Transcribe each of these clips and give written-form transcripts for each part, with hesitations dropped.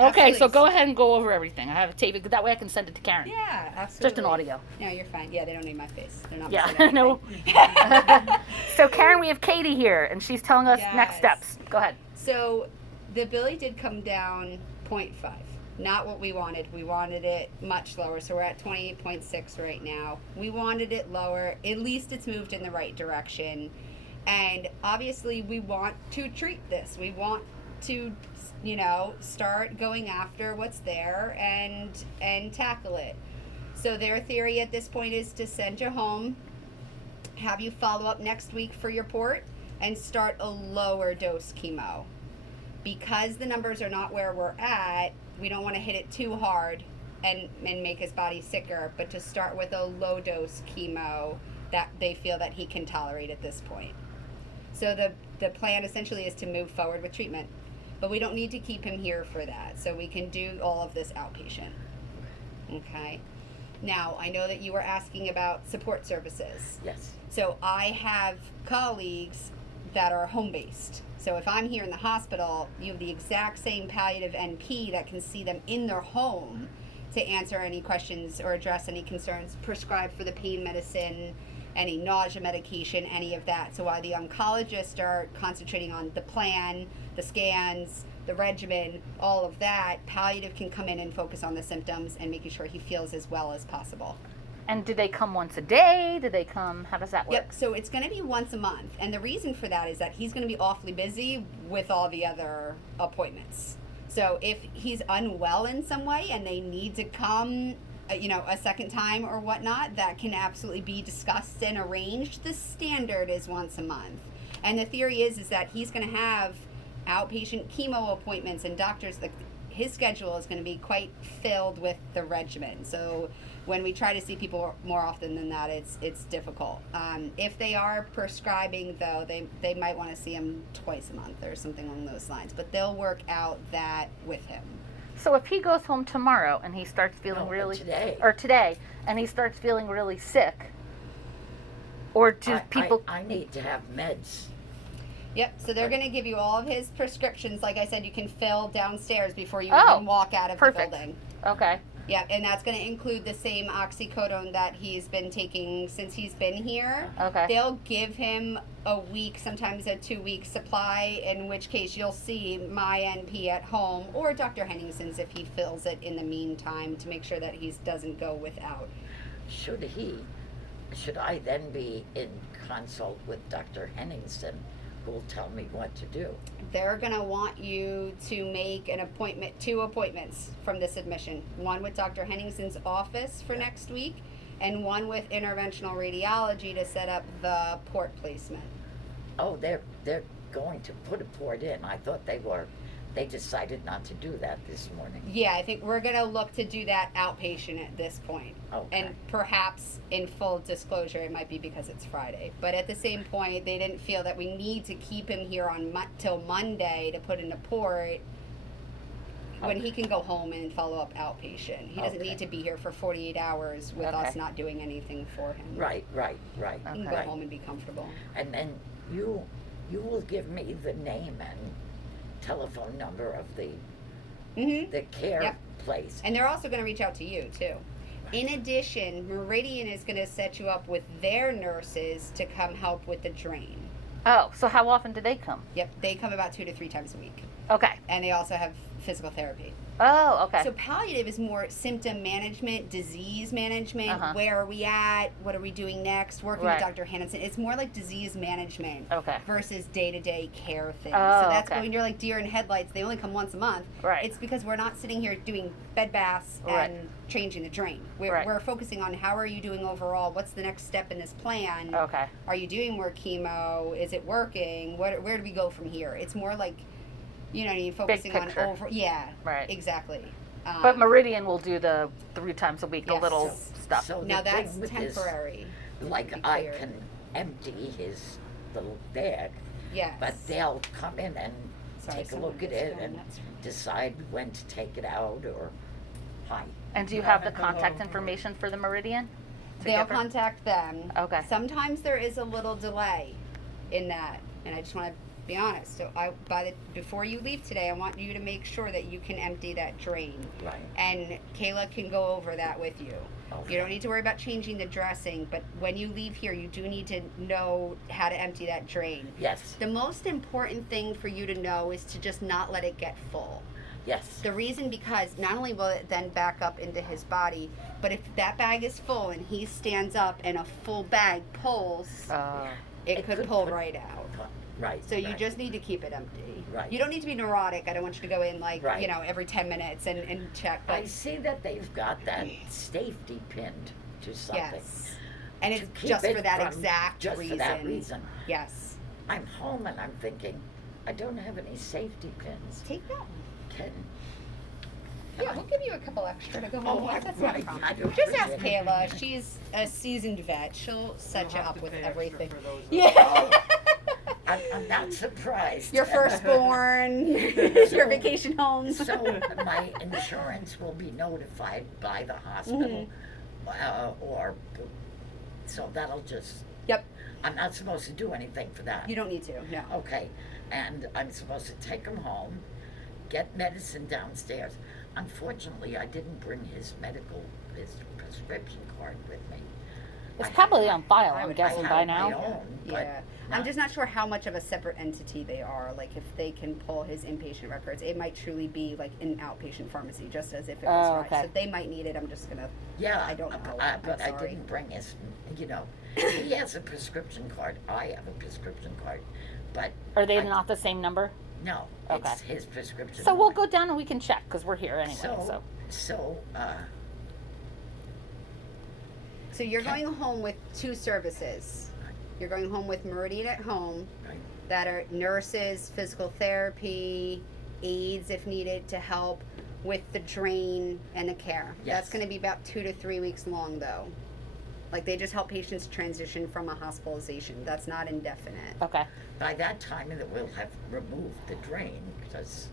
Okay, so Absolutely. go ahead and go over everything. I have a tape. That way I can send it to Karen. Yeah, absolutely. Just an audio. No, you're fine. Yeah, they don't need my face. They're not Yeah, missing no. anything. So Karen, we have Katie here, and she's telling us next Yes. steps. Go ahead. So the Billy did come down 0.5. Not what we wanted. We wanted it much lower. So we're at 28.6 right now. We wanted it lower. At least it's moved in the right direction. And obviously we want to treat this. We want to, start going after what's there and tackle it. So their theory at this point is to send you home, have you follow up next week for your port, and start a lower dose chemo. Because the numbers are not where we're at, we don't want to hit it too hard and make his body sicker, but to start with a low dose chemo that they feel that he can tolerate at this point. So the plan essentially is to move forward with treatment. But we don't need to keep him here for that. So we can do all of this outpatient. Okay. Now, I know that you were asking about support services. Yes. So I have colleagues that are home-based. So if I'm here in the hospital, you have the exact same palliative NP that can see them in their home to answer any questions or address any concerns, prescribe for the pain medicine, any nausea medication, any of that. So while the oncologists are concentrating on the plan, the scans, the regimen, all of that, palliative can come in and focus on the symptoms and making sure he feels as well as possible. And do they come once a day? Do they come? How does that work? Yep, so it's going to be once a month. And the reason for that is that he's going to be awfully busy with all the other appointments. So if he's unwell in some way and they need to come, a second time or whatnot, that can absolutely be discussed and arranged. The standard is once a month. And the theory is that he's going to have outpatient chemo appointments and doctors. His schedule is going to be quite filled with the regimen. So when we try to see people more often than that, it's difficult. If they are prescribing, though, they might want to see him twice a month or something along those lines. But they'll work out that with him. So if he goes home tomorrow and he starts feeling today, and he starts feeling really sick, or do people? I need to have meds. Yep, so they're going to give you all of his prescriptions. Like I said, you can fill downstairs before you even walk out of the building. Okay. Yeah, and that's going to include the same oxycodone that he's been taking since he's been here. Okay. They'll give him a week, sometimes a 2-week supply, in which case you'll see my NP at home or Dr. Henningson's if he fills it in the meantime to make sure that he doesn't go without. Should I then be in consult with Dr. Henningson, who will tell me what to do? They're going to want you to make an appointment, 2 appointments from this admission. One with Dr. Henningson's office for next week, and one with interventional radiology to set up the port placement. Oh, they're going to put a port in. I thought they decided not to do that this morning. Yeah, I think we're going to look to do that outpatient at this point. Okay. And perhaps in full disclosure, it might be because it's Friday. But at the same point, they didn't feel that we need to keep him here on till Monday to put in a port when he can go home and follow up outpatient. He doesn't need to be here for 48 hours with us not doing anything for him. Right. He can go home and be comfortable. And then you will give me the name and telephone number of the care place. And they're also going to reach out to you, too. In addition, Meridian is going to set you up with their nurses to come help with the drain. Oh, so how often do they come? Yep, they come about 2 to 3 times a week. Okay. And they also have physical therapy. Oh, okay. So palliative is more symptom management, disease management. Where are we at? What are we doing next? Working with Dr. Henningson. It's more like disease management versus day-to-day care things. Oh, so that's when you're like deer in headlights. They only come once a month. Right. It's because we're not sitting here doing bed baths and changing the drain. We're focusing on how are you doing overall? What's the next step in this plan? Okay. Are you doing more chemo? Is it working? Where do we go from here? It's more like, focusing on over. Yeah. Right. Exactly. But Meridian will do the 3 times a week, the little stuff. So now the that's thing with temporary. Like I can empty his little bag. Yes. But they'll come in and take a look at it and decide when to take it out or hi. And do you have the contact information for the Meridian? They'll contact them. Okay. Sometimes there is a little delay in that, and I just want to be honest. So before you leave today, I want you to make sure that you can empty that drain. Right. And Kayla can go over that with you. Okay. You don't need to worry about changing the dressing, but when you leave here, you do need to know how to empty that drain. Yes. The most important thing for you to know is to just not let it get full. Yes. The reason, because not only will it then back up into his body, but if that bag is full and he stands up and a full bag pulls, it could pull right out. Right. So you just need to keep it empty. Right. You don't need to be neurotic. I don't want you to go in Right. Every 10 minutes and check. But I see that they've got that safety pinned to something. yes. And To it's keep just it for that from- exact just reason. for that reason. Yes. I'm home and I'm thinking, I don't have any safety pins. Take that one. Can Yeah, we'll give you a couple extra to go Oh, home with. I- That's not a right, problem. I do Just ask appreciate it. Kayla. She's a seasoned vet. She'll set you You'll have up to with pay extra everything. for those, Yeah. I'm not surprised. Your firstborn, your vacation home. So my insurance will be notified by the hospital, or so that'll just. Yep. I'm not supposed to do anything for that. You don't need to. No. Okay, and I'm supposed to take him home, get medicine downstairs. Unfortunately, I didn't bring his prescription card with me. It's I probably had- on file, I I'm would- guessing, I by had my now. own, but Yeah. I'm not- just not sure how much of a separate entity they are. Like if they can pull his inpatient records, it might truly be like an outpatient pharmacy, just as if it was Oh, right. okay. So they might need it. I'm just gonna. Yeah, I don't know. but I'm I sorry. didn't bring his. He has a prescription card. I have a prescription card, but Are they I- not the same number? no, Okay. it's his prescription. So we'll card. go down and we can check because we're here anyway. So, So, So you're Okay. going home with two services. You're going home with Meridian at Home, right, that are nurses, physical therapy, aides if needed to help with the drain and the care. That's Yes. going to be about 2 to 3 weeks long, though. Like they just help patients transition from a hospitalization. That's not indefinite. okay. by that time it will have removed the drain because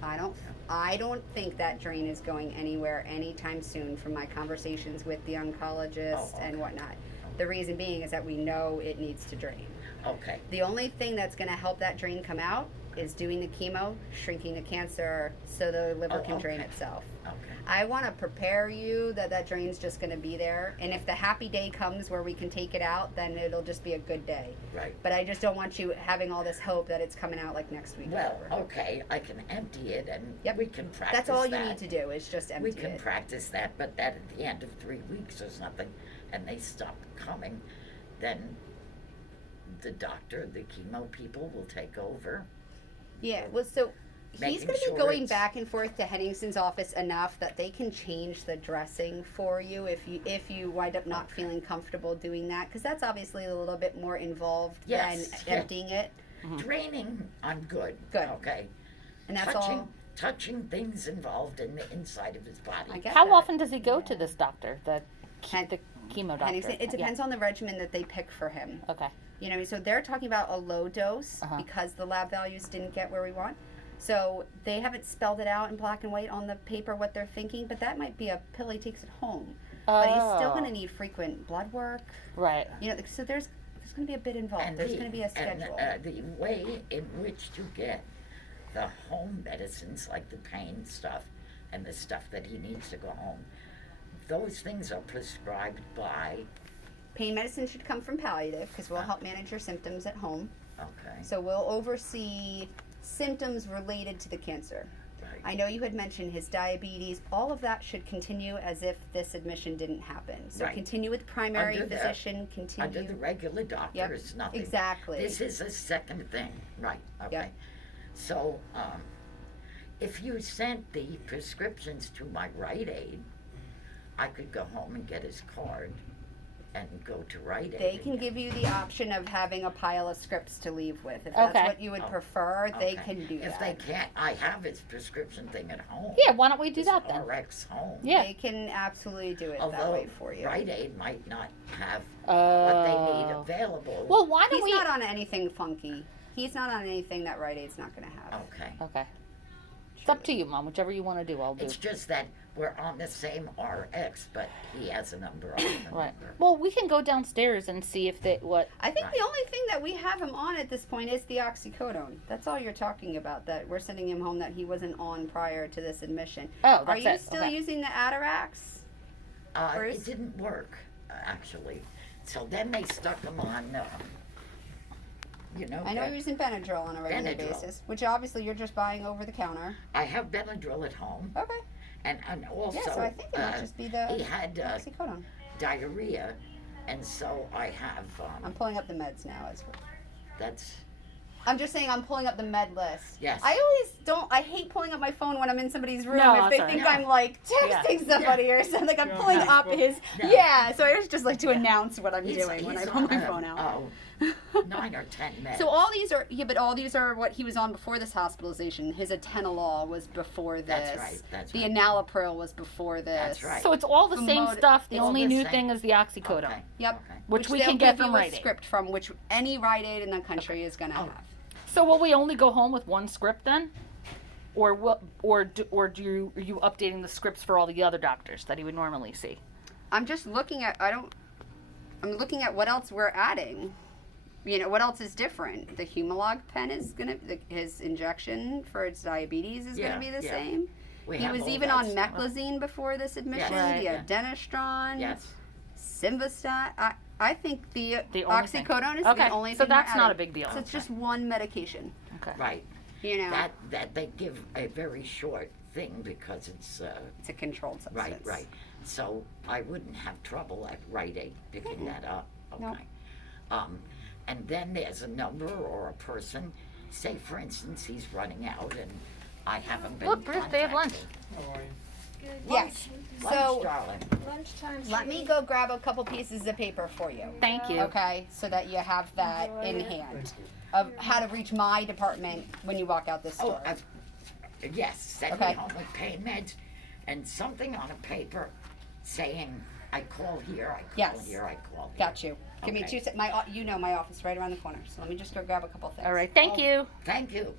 I don't think that drain is going anywhere anytime soon from my conversations with the oncologist Oh, and okay. whatnot. The reason being is that we know it needs to drain. okay, The only thing that's going to help that drain come out is doing the chemo, shrinking the cancer so the liver Oh, can drain okay. itself. okay, I want to prepare you that that drain's just going to be there. And if the happy day comes where we can take it out, then it'll just be a good day. right. But I just don't want you having all this hope that it's coming out like next week. or Well, whatever. okay, I can empty it and Yep. we can practice That's all you that. need to do is just empty We can it. practice that, but that at the end of 3 weeks or something, and they stop coming, then the doctor, the chemo people will take over. Yeah, well, so he's Making going to be sure going it's- back and forth to Henningson's office enough that they can change the dressing for you if you wind up not feeling comfortable doing that, because that's obviously a little bit more involved Yes, than yeah. emptying it, Draining, I'm good. Good. Okay. and that's touching, all. touching things involved in the inside of his body. I get How that. often does he go to this doctor, the Hen- chemo doctor? Henningson, it depends on the regimen that they pick for him. Yeah. Okay. You know, so they're talking about a low dose Uh-huh. because the lab values didn't get where we want. So they haven't spelled it out in black and white on the paper what they're thinking, but that might be a pill he takes at home. But he's still going to need frequent blood work. Right. You know, so there's going to be a bit involved. There's going to be a schedule. And the way in which to get the home medicines, like the pain stuff and the stuff that he needs to go home, those things are prescribed by. Pain medicine should come from palliative because we'll help manage your symptoms at home. Okay. So we'll oversee symptoms related to the cancer. Right. I know you had mentioned his diabetes. All of that should continue as if this admission didn't happen. So Right. continue with primary Under the- physician. Continue. Under the regular doctor, Yep, it's nothing. exactly. This is a second thing, right? Okay. Yep. So, if you sent the prescriptions to my Rite Aid, I could go home and get his card and go to Rite Aid. They and can get- give you the option of having a pile of scripts to leave with. If that's Okay. what you would Oh, prefer, they Okay. can do If that. they can't, I have his prescription thing at home. Yeah. Why don't we do His that then? RX home. Yeah. They can absolutely do it that Although way for you. Rite Aid might not have what they need Oh. available. Well, why don't He's we? not on anything funky. He's not on anything that Rite Aid's not going to have. Okay. Okay. It's up to you, Mom. Whichever you want to do, I'll do. It's just that we're on the same RX, but he has a number on the Right. number. Well, we can go downstairs and see if they what. I think Right. the only thing that we have him on at this point is the oxycodone. That's all you're talking about. That we're sending him home that he wasn't on prior to this admission. Oh, that's Are you it. still Okay. using the Atarax? Bruce? It didn't work, actually. So then they stuck him on, I know you're using Benadryl on a regular Benadryl. basis, which obviously you're just buying over the counter. I have Benadryl at home, Okay. and also Yeah, so I think it might just be the he had oxycodone. diarrhea, and so I have I'm pulling up the meds now. that's I'm just saying I'm pulling up the med list. Yes. I always don't. I hate pulling up my phone when I'm in somebody's room No, if they that's think all right. I'm like Yeah. texting somebody or something. Like I'm pulling no. up his. No. Yeah. So I just like to announce what I'm he's, doing when I he's pull my on phone out. 9 or 10 meds. So all these are but all these are what he was on before this hospitalization. His atenolol was before this. That's right, that's the right. enalapril was before this. That's right. So it's all the same Famotidine- stuff. The All only the new same. thing is the oxycodone, Okay. Yep. Okay. which we they'll can get give from you a Rite Aid. script from which any Rite Aid in the country is going to Oh. have. So will we only go home with one script then, or what? Or do you are you updating the scripts for all the other doctors that he would normally see? I'm just looking at I'm looking at what else we're adding. You know, what else is different? The Humalog pen is his injection for its diabetes is Yeah, going to be the yeah. same. We He have was all even that on stuff. meclizine before this admission. Right. He had Denestron, Yes. Simvastat. I think the The only thing. oxycodone is Okay, the only so thing we're that's not adding. a big deal. So it's just one medication. Okay. Right. You know, That they give a very short thing because it's it's a controlled substance. right. So I wouldn't have trouble at Rite Aid picking that up. No. Okay. And then there's a number or a person. Say, for instance, he's running out, and I haven't been. Look, Bruce, they have lunch. contacted. Yes. Lunch, So darling. let me go grab a couple pieces of paper for you. Thank you. Okay, so that you have that in hand of how to reach my department when you walk out this Oh, door. yes. Send Okay. me home with pain meds and something on a paper saying, I call here, I call Yes. here, I call here. Got you. Give me Okay. 2 seconds. You know my office right around the corner. So let me just go grab a couple things. All right. Thank you. Thank you.